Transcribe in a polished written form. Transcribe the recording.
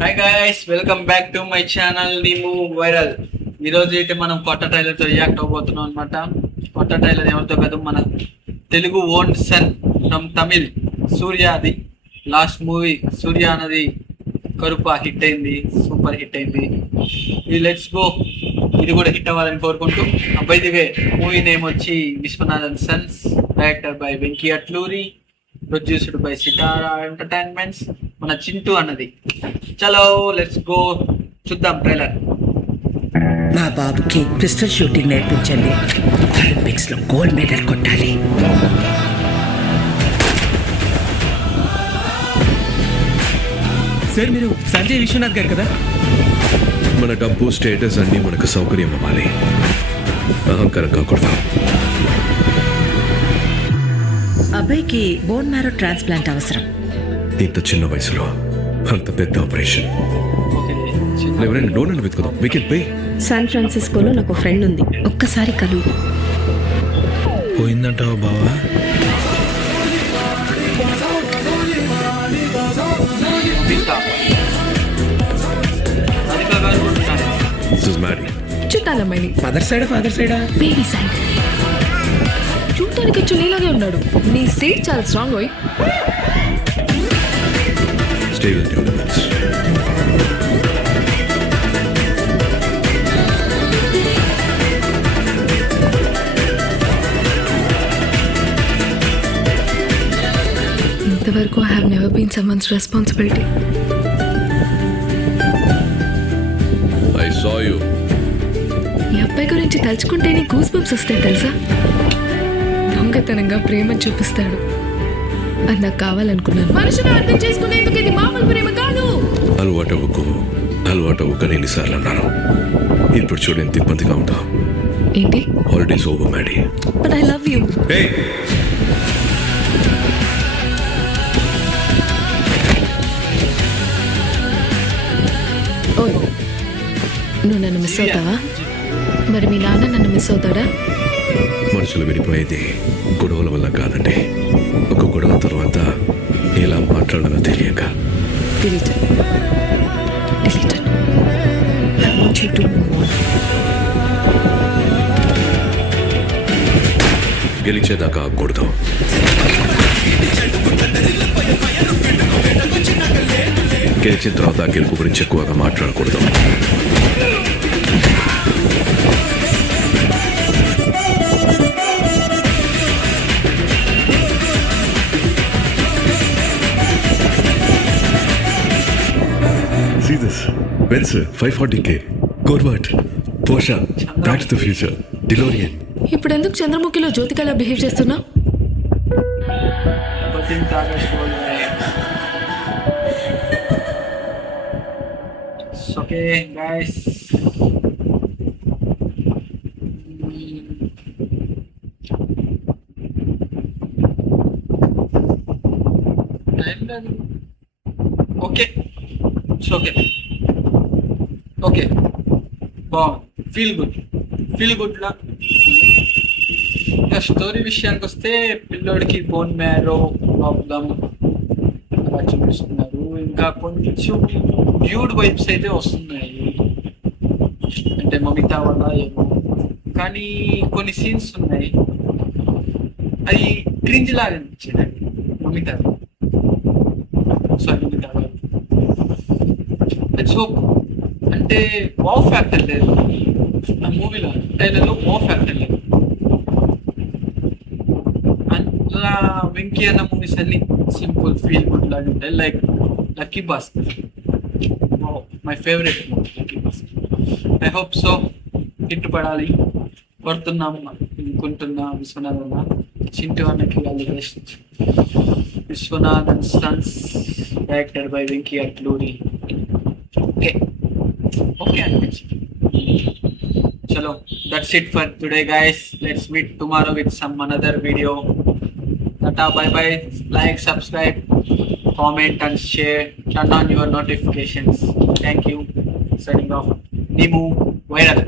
Hi guys, welcome back to my channel నీము viral. ఈ రోజు అయితే మనం కొత్త ట్రైలర్ తో రియాక్ట్ అవబోతున్నాం అనమాట. కొత్త ట్రైలర్ ఎవరితో కాదు, మన Telugu own son from Tamil Suriya. అది లాస్ట్ మూవీ సూర్య అన్నది కరుప హిట్ అయింది, సూపర్ హిట్ అయింది. ఈ లెట్స్ గో, ఇది కూడా హిట్ అవ్వాలని కోరుకుంటూ. By the way, movie name వచ్చి Viswanathan sons, director by Venky Atluri, produced by Sithara entertainments, మన చింటూ అన్నది. చలో లెట్స్ గో, చూద్దాం ట్రైలర్. మా బాబుకి పిస్టల్ షూటింగ్ నేర్పించండి. ఒలింపిక్స్ లో గోల్డ్ మెడల్ కొట్టాలి. సార్, మీరు సంజయ్ విశ్వనాథ్ గారు కదా? మన డబ్బు స్టేటస్ అన్ని మనకు సౌకర్యం అవ్వాలి, అహంకారం కాకూడదు. అబ్బాయికి బోన్ మ్యారో ట్రాన్స్ప్లాంట్ అవసరం. ఇంత చిన్న వయసులో అంత పెద్ద ఆపరేషన్. ఎవరైనా డోనర్ వెతుకుదాం. We can pay. శాన్ ఫ్రాన్సిస్కోలో నాకు ఫ్రెండ్ ఉంది, ఒక్కసారి కలువు. పోయిందంటావా బావా? This is Maddie. చుట్టాలమ్మాయిని. మదర్ సైడా ఫాదర్ సైడా? Baby side. చూడటానికి చులీలాగే ఉన్నాడు. నీ సీట్ చాలా స్ట్రాంగ్ అయ్యి. Stay with your limits. ఇంతవరకు I have never been someone's responsibility. I saw you. ఈ అబ్బాయి గురించి తలుచుకుంటేనే గూస్ బంప్స్ వస్తాయి తెలుసా. దొంగతనంగా ప్రేమ చూపిస్తాడు. అది నాకు కావాలనుకున్నాను. మనుషులు అర్థం చేసుకునేందుకు ఇది మామూలు ప్రేమ కాదు. అలవాటు ఎన్నిసార్లు అన్నాను. ఇప్పుడు చూడు ఎంత ఇబ్బందిగా ఉందా. ఏంటి? Holidays over Maddy. But I love you. ఓయ్, నువ్వు నన్ను మిస్ అవుతావా? మరి మీ నాన్న నన్ను మిస్ అవుతాడా? మనుషులు విడిపోయేది గొడవల వల్ల కాదండి. ఒక గొడవ తర్వాత ఎలా మాట్లాడాలో తెలియక. Delete it. Delete it. I want you to move on. గెలిచేదాకా ఆగకూడదు. గెలిచిన తర్వాత గెలుపు గురించి ఎక్కువగా మాట్లాడకూడదు. See this. Benz 540K. Corvette. Porsche. Back to the future. DeLorean. ఇప్పుడు ఎందుకు చంద్రముఖిలో జ్యోతికలా బిహేవ్ చేస్తున్నా? Okay guys, okay okay okay, బాగుంది. ఫీల్ గుడ్ లా. ఇంకా స్టోరీ విషయానికి వస్తే, పిల్లోడికి బోన్ మ్యారో ప్రాబ్లం అలా చూపిస్తున్నారు. ఇంకా కొంచెం డ్యూడ్ వైబ్స్ అయితే వస్తున్నాయి, అంటే మమితా వల్ల ఏమో. కానీ కొన్ని సీన్స్ ఉన్నాయి, అది క్రింజ్ లాగా అనిపించింది. Mamitha let's hope. అంటే వావ్ ఫ్యాక్టర్ లేదు ఆ మూవీలో, ట్రైలర్లో వావ్ ఫ్యాక్టర్ లేదు. అలా వెంకీ అన్న మూవీస్ అన్ని సింపుల్ ఫీల్ గుడ్ లాగా ఉంటాయి. Like lucky Bhaskar, my favourite movie lucky Bhaskar. I hope so hit పడాలి, పడుతున్నాము అనుకుంటున్నా. విశ్వనాథన్ చింటూ అన్నకి all the best. Viswanathan sons, director by Venky Atluri. Okay అనిపించింది. చలో, that's it for today guys. Let's meet tomorrow with some another video. Tata, bye bye. Like, subscribe, comment and share. Turn on your notifications. Thank you. Signing off. Nimu Viral.